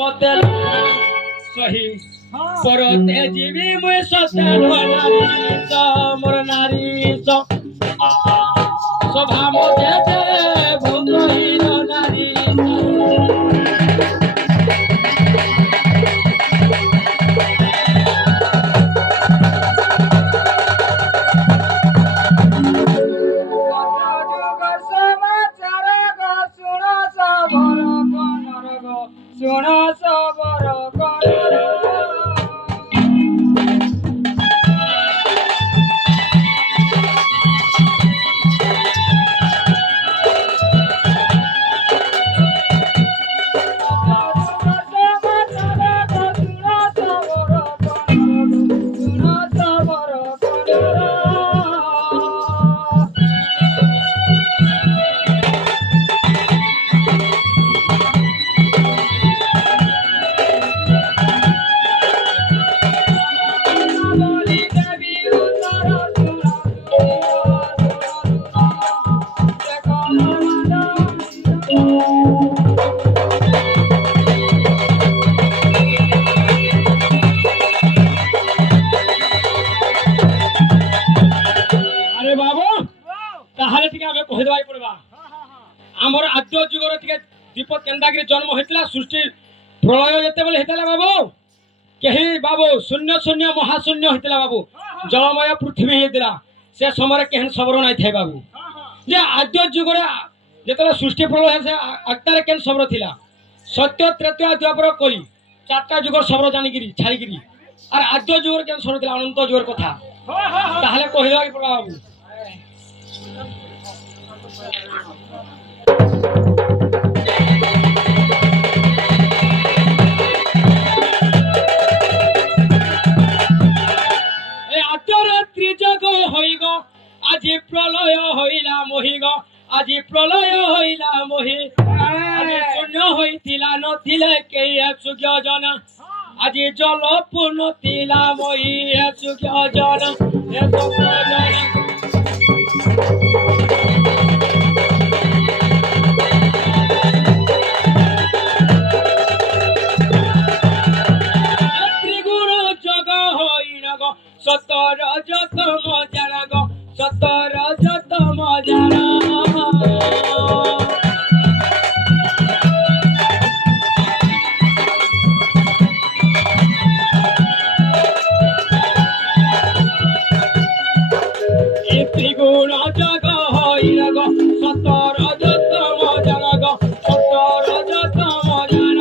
মতে সহি পরতে জীবি মুই সতে নারী মোর নারী সভা মতে ভঙ্গহীন নারী শুণ সবর আমার আদ্য যুগর থেকে দীপক কেন্দাগিরি জন্ম হয়েছিল সৃষ্টি প্রলয় যেতবে হয়েছিল বাবু কেহি বাবু শূন্য শূন্য মহাশূন্য হয়েছিল বাবু জলময় পৃথিবী হয়েছিল সে সময় কেহেন সবর নাই থাকে বাবু যে আদ্য যুগরে যেতবে সৃষ্টি প্রলয় হয়েছে আত্মারে কেন সবর লা সত্য ত্রেতয়া দ্বাপর কলি চারটা যুগর সবর জানিকি ছাড়িকি আর আদ্য যুগর কেন সবর লা অনন্ত যুগের কথা তাহলে কহিদেবা পড়া বাবু আজি প্রলয় হইলা মহিগ আজি প্রলয় হইলা মহি শূন্য হইতিলা নথিলে কেই সুজ্ঞ জন আজি জল পূর্ণ তিলা মহি সুজ্ঞ জন ত্রিগুণ জগ হইল গ সতর যত মজার গ সতর যত মজার ত্রিগুণ জগ হইল গ সতর যত মজার গ সতর যত মজার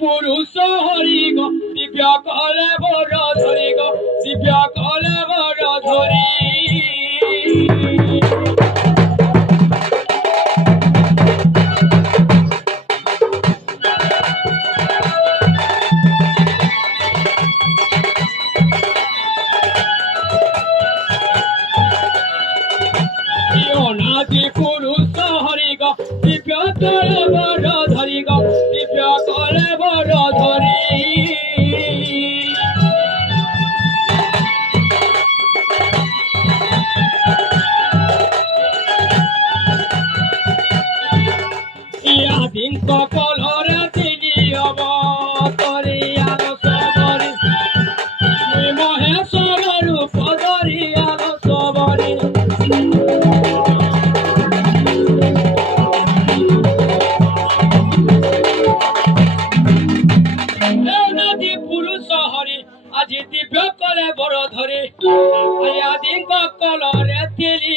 পুরুষ হরি গ দিব্য কলে বড় ধরি গ দিব্য কলে বড় ধরি অনাদি পুরুষ হরি গ দিব্য কলে বড় ধরি গ দিব্য কলে বড় ধরি দিন সকলরে তিনি অবতরি আলো সবরি মহেশ্বর রূপ ধরি আলো সবরি নদী পুরুষ হরি আজি দিব্য কলে বড় ধরে আদিন কলরে তিনি